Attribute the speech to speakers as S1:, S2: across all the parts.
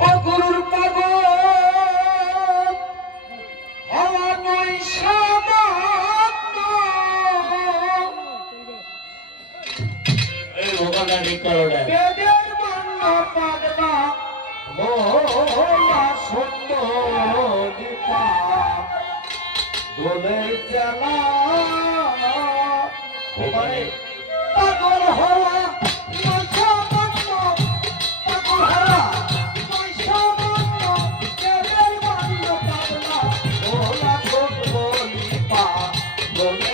S1: ও গুরুর পাগল হওয়া নয়
S2: এই ভগবানের কারণে
S1: বেদের মান্য পাগলা ভোলা সত্য দীপা দোলে জ্বালা ভগবানের পাগল হওয়া Música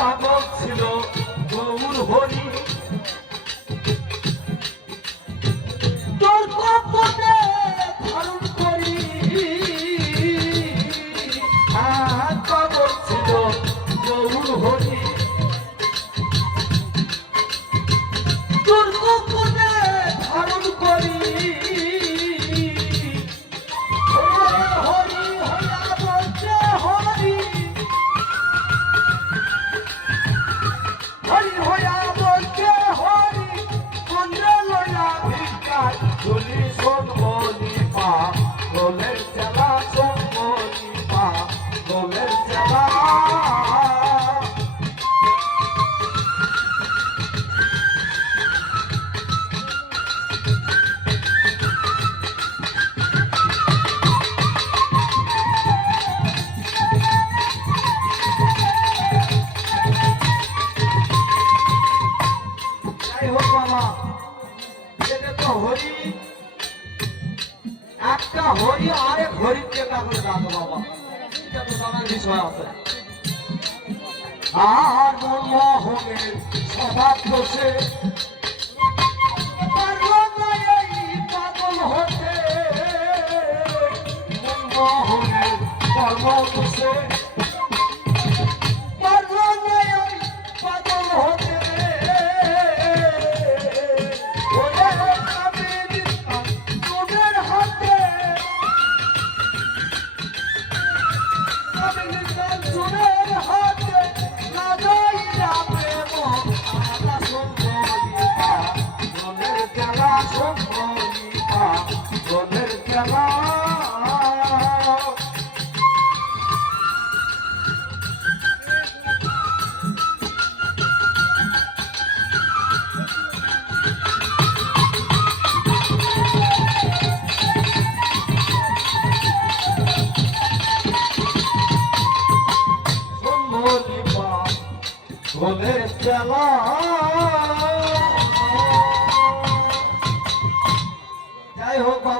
S1: পাগল ছিল গৌর হরি। গোলের সেবা সম্মনিপা গোলের সেবা Thank you. হরি, আরে হরি চিন্তা করে রাখো বাবা। এটা তো জানার বিষয় আর মোল্লা হলে স্বভাব ভোলের চালা যাই হোক বাবা।